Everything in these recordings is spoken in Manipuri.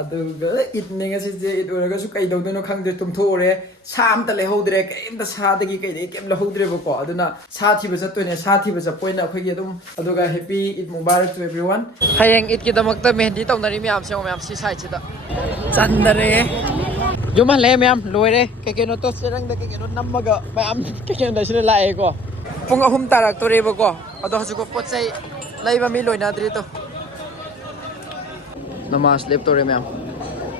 इतने इतरगू कई दौदनो खंगे तुम्थोरे सामत लेहौद्रे कईमत सादगी कई केम लहौद्रेबको अदुना सा थीब चतोने सा थीब चपोइना अखोगी अदुम अदुगा हैप्पी ईद मुबारक टू एवरीवन हयेंग ईद की दमकता मेहंदी तौनरी म्याम से म्याम सी साइड सिदा चंदरे जुम हले म्याम लोइरे केकेनो तो सेरंग दे केकेनो नम्मगा म्याम केकेनो दसिरे लाएको पुंग अहुम तारक्तोरेबको अदो हजुको पोचै लैबा मी लोइनाद्री तो नमाज लेप तोरे मैम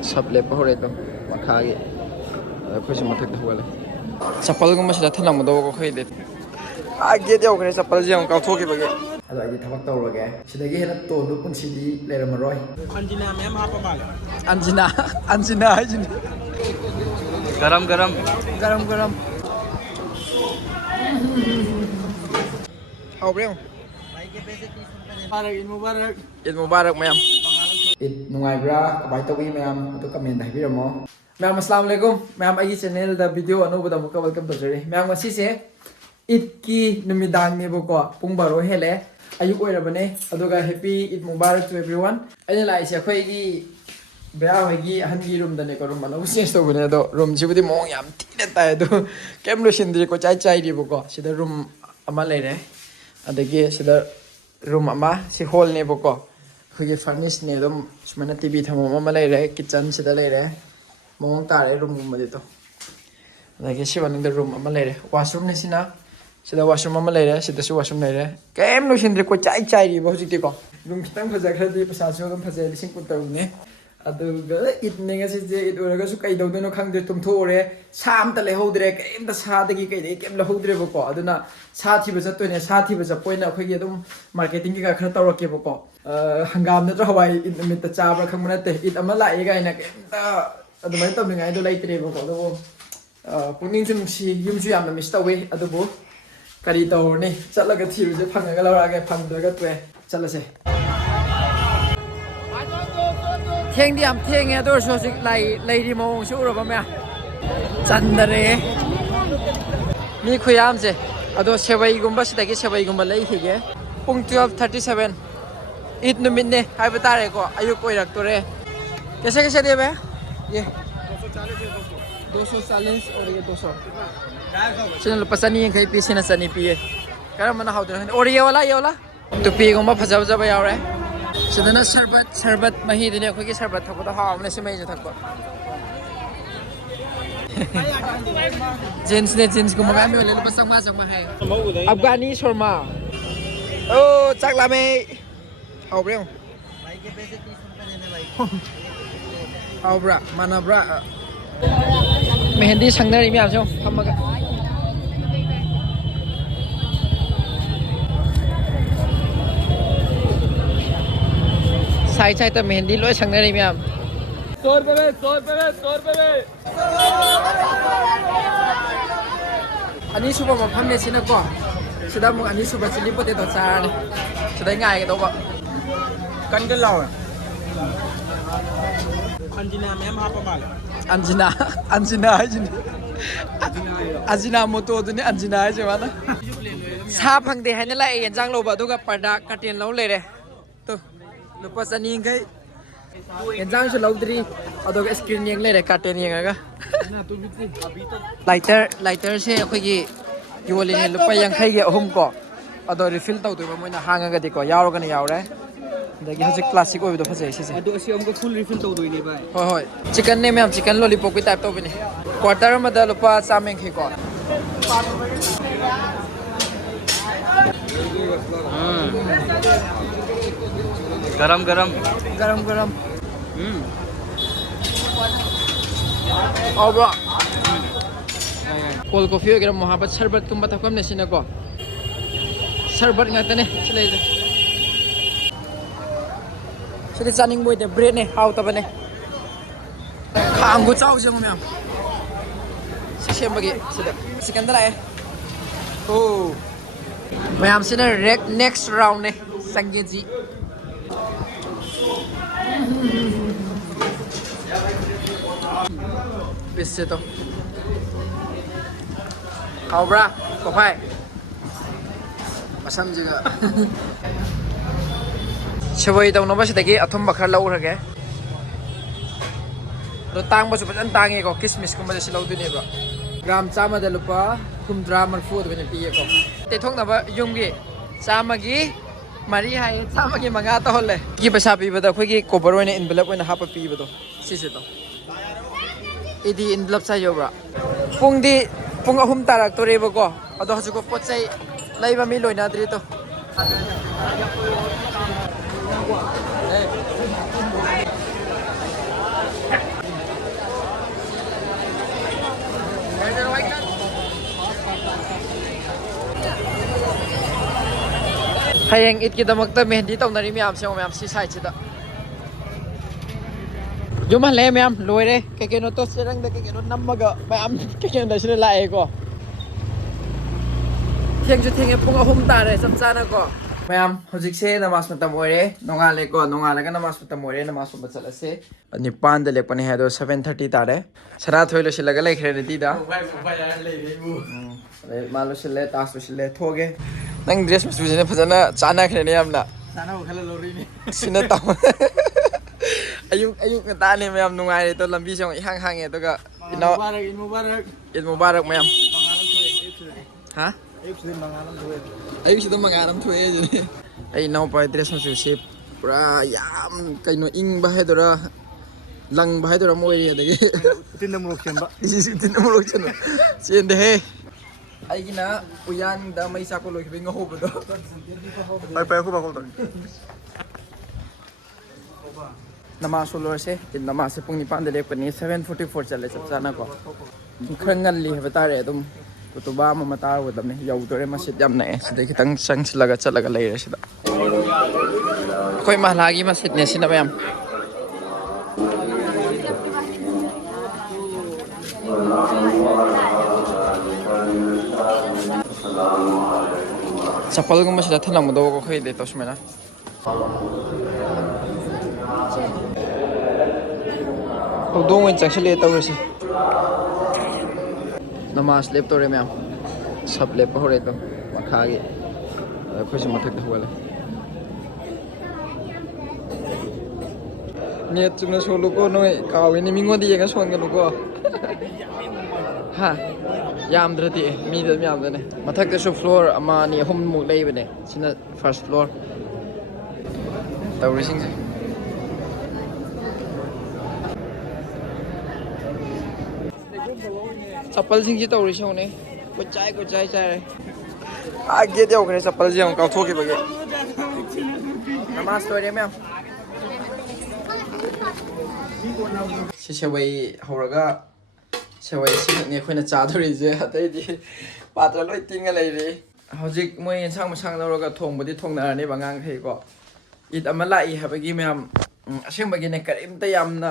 सब लेप हो रहे तो मखागे खुश मथक होले चप्पल गुम से थलमदो को खैदे आगे देवखरे चप्पल जे काउथोके बगे अदो आइदि थबक तौरगे सिदगी हेना तोंदो पुंसिदि लेरमरोय अंजिना मैम हापा माले अंजिना हाजिन गरम गरम गरम गरम हाउब्रे भाई के पैसे 30 मुबारक ईद मुबारक मैम ईद नुंगाइब्रा कबाय तौबी मैम अदो कमेंट हाइबिरमो मैम अस्सलाम वालेकुम मैम आई चैनल दा वीडियो अनोबदा मुका वेलकम तजरे मैम असी से ईद की नुमिदांग नेबको पुंग बारो हेले अयुक ओइरबने अदुगा हैप्पी ईद मुबारक टू एवरीवन अने लाइसे अखोइगी बेया होइगी हनगी रूम दने को रूम अनो चेंज तौबने दो रूम जिबुदि मोंग याम थिने ताय दो केम लोसिंद्रि को चाइ चाइ दिबको सिदा रूम अमा लेरे अदगी सिदा रूम अमा सि हॉल नेबको खुगी फर्निश ने दम सुमना टीवी थमो अमा लेरे किचन सिदा लेरे मोंग तारे रूम गुमदि तो अदगी सिवनिंग द रूम अमा लेरे वॉशरूम ने सिना सिदा वॉशरूम अमा लेरे सिदा सु वॉशरूम लेरे केम लोसिंद्रि को चाइ चाइ दिबो हुजिति को रूम खितंग फजाखरदि पसासु दम फजे लिसिंग कुतरुने अदुगा इतने इतरगू कई दौदनो खंगे तुम्थोरे सामत लेहौद्रे कईमत सादगी कई केम लहौद्रेबको अदुना सा थीब चतोने सा थीब चपोइना अखोगी अदुम मार्केटिंग की खर तौरकेबको हंगाम नत्र हवाई ईद नमित चाब्रा खंग नते ईद अमा लाए गाइना केमत अदुमाय तौनिंगाय दो लैत्रेबको अदुबो पुनिंग सुनुसी युमसु यामना मिस तौवे अदुबो करी तौरने चलगा थीरुजे फंगगा लौरागे फंगद्रगा तोए चलसे थेंग दी हम थेंगे तो सोचिक लाई मोंग से उरबा मैं चंदरे मी खुयाम से अदो सेवई गुंबा सिदगी सेवई गुंबा लई हिगे पुंग 12:37 ईद नुमित ने हाइबा तारे को अयुक ओइरक्तोरे कैसे कैसे दे बे ये 240 और ये 200 चैनल पसनी खै पीसिना सनी पिए करम मना हाउदन और ये वाला टुपी गुंबा फजा फजा यावरे सिदना शरबत मही दिने अखोगी शरबत थको हावने से मही थको जींस ने जींस को मगा में ले लो संगमा है अफगानी शर्मा ओ चकला में हाउब्रे भाई के पैसे 30 देने भाई हाउब्रा मानब्रा मेहंदी संगनरी में आजो फमगा साइड साइड तो मेहंदी लोय संगनरी मैम 100 रुपए अनी सुबह मफम ने सिनको सिदा मु अनी सुबह चिली पोटेटो चार सिदाง่ายกันตัวกันกันเราअंजिना मैम हापा माले अंजिना मोटो दुने अंजिना है जवाना सा फंगदे हैने ला एंजांग लोबा दुगा पर्दा कटेन लो लेरे तो लुपा चनी गई एंजांग से लौद्री अदो स्क्रीन येंग ले रे कार्टन येंगा लाइटर से अखोगी योले ने लुपा यांखै गे अहुम को अदो रिफिल तौदो मोइना हांगा गदि को यावरगन यावरे दगी हजि क्लासिक ओबिदो फजे से अदो असि हमको फुल रिफिल तौदो इने भाई होय चिकन ने मैम चिकन लॉलीपॉप की टाइप तो बिने क्वार्टर में द लुपा चामें खे को गरम गरम और ब्रो कोल्ड कॉफी वगैरह मोहब्बत शरबत कुंबा थकम ने सिनको शरबत ngakane chile chile chaning boy de bread ne how ta bane khang gu chau jeng myam sem bagi sida sikandar ay oh myam sina next round ne sangye ji Bisa to. Kau bra, kau pai. Pasam juga. Coba itu nopo sih tadi atom bakar lau lagi. ꯑꯗꯣ ꯇꯥꯡꯕꯁꯨ ꯐꯖꯅ ꯇꯥꯡꯉꯦꯀꯣ ꯀꯤꯁꯃꯤꯁꯀꯨꯝꯕꯁꯦ ꯁꯤ ꯂꯧꯗꯣꯏꯅꯦꯕ ꯒ꯭ꯔꯥꯝ 100ꯗ ꯂꯨꯄꯥ 30-40 ꯑꯗꯨꯃꯥꯏꯅ ꯄꯤꯌꯦꯀꯣ ꯇꯩꯊꯣꯛꯅꯕ ꯌꯨꯝꯒꯤ 100ꯒꯤ 3 ꯍꯥꯏꯌꯦ 100ꯒꯤ 5 ꯇꯧꯍꯜꯂꯦ ꯒꯤ ꯄꯩꯁꯥ ꯄꯤꯕꯗ ꯑꯩꯈꯣꯏꯒꯤ ꯀꯣꯕꯔ ꯑꯣꯏꯅ ꯏꯟꯚꯦꯂꯞ ꯑꯣꯏꯅ ꯍꯥꯞꯄ ꯄꯤꯕꯗꯣ ꯁꯤꯁꯤꯗꯣ ꯏꯗꯤ ꯏꯟꯚꯦꯂꯞ ꯆꯥꯏꯌꯣꯕ꯭ꯔꯥ ꯄꯨꯡ 3 ꯇꯥꯔꯛꯇꯣꯔꯦꯕꯀꯣ ꯑꯗꯣ ꯍꯧꯖꯤꯛꯐꯥꯎ ꯄꯣꯠ ꯆꯩ ꯂꯩꯕ ꯃꯤ ꯂꯣꯏꯅꯗ꯭ꯔꯤꯗꯣ ꯍꯌꯦꯡ ꯏꯠꯀꯤꯗꯃꯛꯇ ꯃꯦꯍꯟꯗꯤ ꯇꯧꯅꯔꯤ ꯃꯌꯥꯝꯁꯦ ꯃꯌꯥꯝ ꯁꯤ ꯁꯥꯏꯠꯁꯤꯗ ꯌꯨꯝ ꯍꯜꯂꯛꯑꯦ ꯃꯌꯥꯝ ꯂꯣꯏꯔꯦ ꯀꯩꯀꯩꯅꯣ ꯇꯣ ꯆꯦꯔꯪꯗ ꯀꯩꯀꯩꯅꯣ ꯅꯝꯃꯒ ꯃꯌꯥꯝ ꯀꯩꯀꯩꯅꯣ ꯁꯤꯗ ꯂꯥꯛꯑꯦꯀꯣ ꯊꯦꯡꯁꯨ ꯊꯦꯡꯉꯦ ꯄꯨꯡ 3 ꯇꯥꯔꯦ ꯆꯞ ꯆꯥꯅꯀꯣ ꯃꯌꯥꯝ ꯍꯧꯖꯤꯛꯁꯦ ꯅꯃꯥꯖ ꯃꯇꯝ ꯑꯣꯏꯔꯦ ꯅꯣꯡꯉꯥꯜꯂꯦꯀꯣ ꯅꯣꯡꯉꯥꯜꯂꯒ ꯅꯃꯥꯖ ꯃꯇꯝ ꯑꯣꯏꯔꯦ ꯅꯃꯥꯖꯀꯨꯝꯕ ꯆꯠꯂꯁꯦ 9ꯗ ꯂꯦꯛꯄꯅꯦ ꯍꯥꯏ ꯑꯗꯣ 7:30 ꯇꯥꯔꯦ ꯁꯅꯥꯊꯣꯏ ꯂꯣꯏꯁꯤꯜꯂꯒ ꯂꯩꯈ꯭ꯔꯦ ꯔꯦꯗꯤꯗ ꯃꯥ ꯂꯣꯏꯁꯤꯜꯂꯦ ꯇꯥꯁ ꯂꯣꯏꯁꯤꯜꯂꯦ ꯊꯣꯛꯑꯒꯦ ꯅꯪ ꯗ꯭ꯔꯦꯁ ꯃꯆꯨꯁꯤꯅ ꯐꯖꯅ ꯆꯥꯟꯅꯈ꯭ꯔꯦꯅꯦ ꯌꯥꯝꯅ ꯆꯥꯅꯕ ꯈꯜꯂ ꯂꯧꯔꯤꯅꯤ ꯁꯤꯅ ꯇꯥꯎ ꯑꯌꯨꯛ ꯉꯟꯇꯥꯅꯦ ꯃꯌꯥꯝ ꯅꯨꯡꯉꯥꯏꯔꯦ ꯇꯣ ꯂꯝꯕꯤꯁꯦ ꯏꯍꯥꯡ ꯍꯥꯡꯉꯦ ꯑꯗꯨꯒ ꯏꯅꯥꯎ ꯏꯗ ꯃꯨꯕꯥꯔꯛ ꯃꯌꯥꯝ ꯍꯥ ꯑꯌꯨꯛꯁꯤꯗ ꯃꯉꯥꯜ ꯑꯃ ꯊꯣꯛꯑꯦ ꯑꯗꯨꯅꯤ ꯑꯩ ꯏꯅꯥꯎꯄꯥ ꯗ꯭ꯔꯦꯁ ꯃꯆꯨꯁꯦ ꯄꯨꯔꯥ ꯌꯥꯝ ꯀꯩꯅꯣ ꯏꯪꯕ ꯍꯥꯏꯗꯣꯏꯔꯥ ꯂꯪꯕ ꯍꯥꯏꯗꯣꯏꯔꯥ ꯑꯃ ꯑꯣꯏꯔꯤ ꯑꯗꯒꯤ ꯎꯇꯤꯟꯗ ꯃꯣꯔꯣꯛ ꯆꯦꯟꯕ ꯇꯤꯟ ꯑꯃ ꯆꯦꯟꯗꯦꯍꯦ ꯑꯩꯒꯤꯅ ꯎꯌꯥꯟꯗ ꯃꯩ ꯆꯥꯛꯄ ꯂꯣꯏꯈꯤꯕꯩ ꯉꯍꯧꯕꯗꯣ ꯅꯃꯥꯖꯁꯨ ꯂꯣꯏꯔꯁꯦ ꯅꯃꯥꯖꯁꯦ ꯄꯨꯡ 9ꯗ ꯂꯦꯞꯀꯅꯤ 7:44 ꯆꯠꯂꯦ ꯆꯞ ꯆꯥꯅꯀꯣ ꯈꯔ ꯉꯜꯂꯤ ꯍꯥꯏꯕ ꯇꯥꯔꯦ ꯑꯗꯨꯝ ꯀꯨꯇꯨꯕꯥ ꯑꯃ ꯇꯥꯔꯨꯒꯗꯕꯅꯤ ꯌꯧꯗꯣꯔꯦ ꯃꯁꯖꯤꯠ ꯌꯥꯝ ꯅꯛꯑꯦ ꯁꯤꯗꯩ ꯈꯤꯇꯪ ꯆꯪꯁꯤꯜꯂꯒ ꯆꯠꯂꯒ ꯂꯩꯔꯦ ꯁꯤꯗ ꯑꯩꯈꯣꯏ ꯃꯍꯜꯂꯥꯒꯤ ꯃꯁꯖꯤꯠꯅꯦ ꯁꯤꯅ ꯃꯌꯥꯝ ꯆꯄꯜꯒꯨꯝꯕꯁꯤꯗ ꯊꯅꯝꯒꯗꯧꯕ ꯑꯩꯈꯣꯏꯗꯤ ꯇꯧ ꯁꯨꯃꯥꯏꯅ ꯍꯧꯗꯣꯡ ꯑꯣꯏꯅ ꯆꯪꯁꯤꯜꯂꯛꯑꯦ ꯇꯧꯔꯤꯁꯤ ꯅꯃꯥꯖ ꯂꯦꯞꯇꯧꯔꯦ ꯃꯌꯥꯝ ꯁꯞ ꯂꯦꯞꯄ ꯍꯧꯔꯦ ꯃꯈꯥꯒꯤ ꯑꯩꯈꯣꯏꯁꯨ ꯃꯊꯛꯇ ꯍꯧꯒꯠꯂꯦ ꯅꯦꯠ ꯆꯨꯝꯅ ꯁꯣꯜꯂꯨꯀꯣ ꯅꯣꯏ ꯀꯥꯎꯏꯅꯤ ꯃꯤꯉꯣꯟꯗ ꯌꯦꯡꯉ ꯁꯣꯟꯒꯅꯨꯀꯣ ꯍꯥ ꯌꯥꯝꯗ꯭ꯔꯗꯤ ꯃꯤꯗ ꯑꯗꯨꯝ ꯌꯥꯝꯗꯅꯦ ꯃꯊꯛꯇꯁꯨ ꯐ꯭ꯂꯣꯔ 1 2 3 ꯂꯩꯕꯅꯦ ꯁꯤꯅ ꯐꯥꯔꯁ ꯐ꯭ꯂꯣꯔ ꯇꯧꯔꯤꯁꯤꯡꯁꯦ ꯆꯄꯜꯁꯤꯡꯁꯤ ꯇꯧꯔꯤꯁꯤ ꯌꯦꯡꯉꯨꯅꯦ ꯀꯣꯏꯆꯥꯏ ꯆꯥꯏꯔꯦ ꯒꯦꯠ ꯌꯧꯈ꯭ꯔꯦ ꯆꯄꯜꯁꯦ ꯑꯃꯨꯛ ꯀꯥꯎꯊꯣꯛꯈꯤꯕꯒꯤ ꯅꯃꯥꯖ ꯂꯣꯏꯔꯦ ꯃꯌꯥꯝ ꯁꯤ ꯁꯦꯋꯩ ꯍꯧꯔꯒ ꯁꯦꯋꯩ ꯁꯤꯈꯛꯅꯤ ꯑꯩꯈꯣꯏꯅ ꯆꯥꯗꯣꯔꯤꯁꯦ ꯑꯇꯩꯗꯤ ꯄꯥꯇ꯭ꯔ ꯂꯣꯏ ꯇꯤꯡꯉ ꯂꯩꯔꯤ ꯍꯧꯖꯤꯛ ꯃꯣꯏ ꯌꯦꯟꯁꯥꯡ ꯃꯁꯥꯡ ꯂꯧꯔꯒ ꯊꯣꯡꯕꯗꯤ ꯊꯣꯡꯅꯔꯅꯦꯕ ꯑꯉꯥꯡꯈꯩꯀꯣ ꯏꯠ ꯑꯃ ꯂꯥꯛꯏ ꯍꯥꯏꯕꯒꯤ ꯃꯌꯥꯝ ꯑꯁꯦꯡꯕꯒꯤꯅꯦ ꯀꯔꯤꯝꯇ ꯌꯥꯝꯅ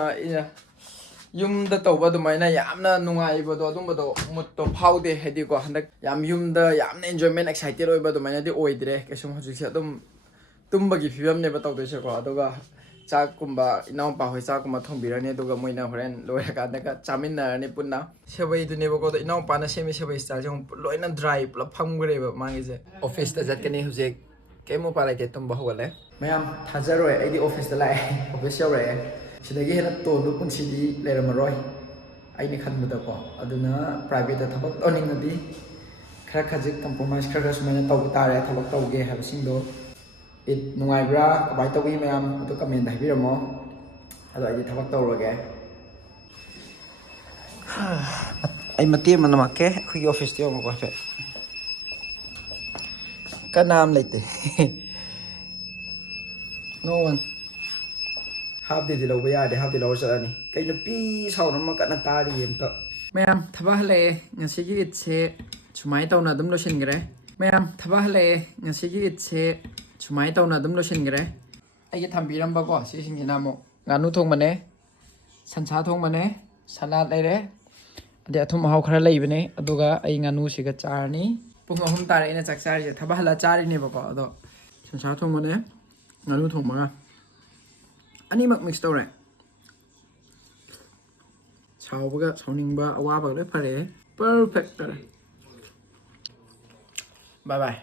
ꯌꯨꯝꯗ ꯇꯧꯕ ꯑꯗꯨꯃꯥꯏꯅ ꯌꯥꯝꯅ ꯅꯨꯡꯉꯥꯏꯕꯗꯣ ꯑꯗꯨꯝꯕꯗꯣ ꯃꯨꯠꯇꯣ ꯐꯥꯎꯗꯦ ꯍꯥꯏꯗꯤꯀꯣ ꯍꯟꯗꯛ ꯌꯥꯝ ꯌꯨꯝꯗ ꯌꯥꯝꯅ ꯑꯦꯟꯖꯣꯏꯃꯦꯟ ꯑꯦꯛꯁꯥꯏꯇꯦꯠ ꯑꯣꯏꯕ ꯑꯗꯨꯃꯥꯏꯅꯗꯤ ꯑꯣꯏꯗ꯭रे ꯀꯩꯁꯨꯝ ꯍꯧꯖꯤꯛꯁꯦ ꯑꯗꯨꯝ ꯇꯨꯝꯕꯒꯤ ꯐꯤꯕꯝꯅꯦꯕ ꯇꯧꯗꯣꯏꯁꯦꯀꯣ ꯑꯗꯨꯒ ꯆꯥꯛꯀꯨꯝꯕ ꯏꯅꯥꯎꯄꯥ ꯍꯣꯏ ꯆꯥꯛꯀꯨꯝꯕ ꯊꯣꯡꯕꯤꯔꯅꯤ ꯑꯗꯨꯒ ꯃꯣꯏꯅ ꯍꯣꯔꯦꯟ ꯂꯣꯏꯔꯀꯥꯟꯗꯒ ꯆꯥꯃꯤꯟꯅꯔꯅꯤ ꯄꯨꯟꯅ ꯁꯦꯋꯩꯗꯨꯅꯦꯕꯀꯣ ꯑꯗꯣ ꯏꯅꯥꯎꯄꯥꯅ ꯁꯦꯝꯃꯤ ꯁꯦꯋꯩ ꯁ꯭ꯇꯥꯏꯜꯁꯦ ꯑꯃꯨꯛ ꯂꯣꯏꯅ ꯗ꯭ꯔꯥꯏ ꯄꯨꯂꯞ ꯐꯝꯈ꯭ꯔꯦꯕ ꯃꯥꯒꯤꯁꯦ ꯑꯣꯐꯤꯁꯇ ꯆꯠꯀꯅꯤ ꯍꯧꯖꯤꯛ ꯀꯩꯝ ꯎꯄꯥꯏ ꯂꯩꯇꯦ ꯇꯨꯝꯕ ꯍꯧꯒꯠꯂꯦ ꯃꯌꯥꯝ ꯊꯥꯖꯔꯣꯏ ꯑꯩꯗꯤ ꯑꯣꯐꯤꯁꯇ ꯂꯥꯛꯑꯦ ꯑꯣꯐꯤꯁ ꯌꯧꯔꯛꯑꯦ ꯁꯤꯗꯒꯤ ꯍꯦꯟꯅ ꯇꯣꯟꯕ ꯄꯨꯟꯁꯤꯗꯤ ꯂꯩꯔꯝꯃꯔꯣꯏ ꯑꯩꯅ ꯈꯟꯕꯗꯀꯣ ꯑꯗꯨꯅ ꯄ꯭ꯔꯥꯏꯚꯦꯠꯇ ꯊꯕꯛ ꯇꯧꯅꯤꯡꯉꯗꯤ ꯈꯔ ꯈꯖꯤꯛ ꯀꯝꯄ꯭ꯔꯣꯃꯥꯏꯁ ꯈꯔ ꯁꯨꯃꯥꯏꯅ ꯇꯧꯕ ꯇꯥꯔꯦ ꯊꯕꯛ ꯇꯧꯒꯦ ꯍꯥꯏꯕꯁꯤꯡꯗꯣ ꯏꯠ ꯅꯨꯡꯉꯥꯏꯕ꯭ꯔꯥ ꯀꯃꯥꯏꯅ ꯇꯧꯋꯤ ꯃꯌꯥꯝ ꯑꯗꯨ ꯀꯃꯦꯟꯗ ꯍꯥꯏꯕꯤꯔꯝꯃꯣ ꯑꯗꯣ ꯑꯩꯗꯤ ꯊꯕꯛ ꯇꯧꯔꯒꯦ ꯑꯩ ꯃꯇꯦꯛ ꯑꯃ ꯅꯝꯃꯛꯀꯦ ꯑꯩꯈꯣꯏꯒꯤ ꯑꯣꯐꯤꯁꯇ ꯌꯧꯔꯛꯄ ꯍꯥꯏꯐꯦꯠ ꯀꯅꯥꯝ ꯂꯩꯇꯦ ꯅꯣ ꯋꯟ ꯍꯥꯐ ꯗꯦꯗꯤ ꯂꯧꯕ ꯌꯥꯔꯗꯤ ꯍꯥꯐ ꯗꯦ ꯂꯧꯔ ꯆꯠꯂꯅꯤ ꯀꯩꯅꯣ ꯄꯤ ꯁꯥꯎꯟ ꯑꯃ ꯀꯟꯅ ꯇꯥꯔꯤꯌꯦ ꯑꯝꯇ ꯃꯌꯥꯝ ꯊꯕꯛ ꯍꯜꯂꯛꯑꯦ ꯉꯁꯤꯒꯤ ꯏꯠꯁꯦ ꯁꯨꯃꯥꯏꯅ ꯇꯧꯅ ꯑꯗꯨꯝ ꯂꯣꯏꯁꯤꯟꯈ꯭ꯔꯦ ꯃꯌꯥꯝ ꯊꯕꯛ ꯍꯜꯂꯛꯑꯦ ꯉꯁꯤꯒꯤ ꯏꯠꯁꯦ ꯁꯨꯃꯥꯏꯅ ꯇꯧꯅ ꯑꯗꯨꯝ ꯂꯣꯏꯁꯤꯟꯈ꯭ꯔꯦ ꯑꯩꯒꯤ ꯊꯝꯕꯤꯔꯝꯕꯀꯣ ꯁꯤꯁꯤꯡꯁꯤꯅ ꯑꯃꯨꯛ ꯉꯥꯅꯨ ꯊꯣꯡꯕꯅꯦ ꯁꯟꯁꯥ ꯊꯣꯡꯕꯅꯦ ꯁꯂꯥꯠ ꯂꯩꯔꯦ ꯑꯗꯩ ꯑꯊꯨꯝ ꯑꯍꯥꯎ ꯈꯔ ꯂꯩꯕꯅꯦ ꯑꯗꯨꯒ ꯑꯩ ꯉꯥꯅꯨꯁꯤꯒ ꯆꯥꯔꯅꯤ ꯄꯨꯡ 3 ꯇꯥꯔꯦ ꯑꯩꯅ ꯆꯥꯛ ꯆꯥꯔꯤꯁꯦ ꯊꯕꯛ ꯍꯜꯂ ꯆꯥꯔꯤꯅꯦꯕꯀꯣ ꯑꯗꯣ ꯁꯟꯁꯥ ꯊꯣꯡꯕꯅꯦ ꯉꯥꯅꯨ ꯊꯣꯡꯕꯒ ꯑꯅꯤꯃꯛ ꯃꯤꯛꯁ ꯇꯧꯔꯦ ꯁꯥꯎꯕꯒ ꯁꯥꯎꯅꯤꯡꯕ ꯑꯋꯥꯕꯒ ꯂꯣꯏ ꯐꯔꯛꯑꯦ ꯄꯔꯐꯦꯛ ꯇꯥꯔꯦ ꯕꯥꯏ ꯕꯥꯏ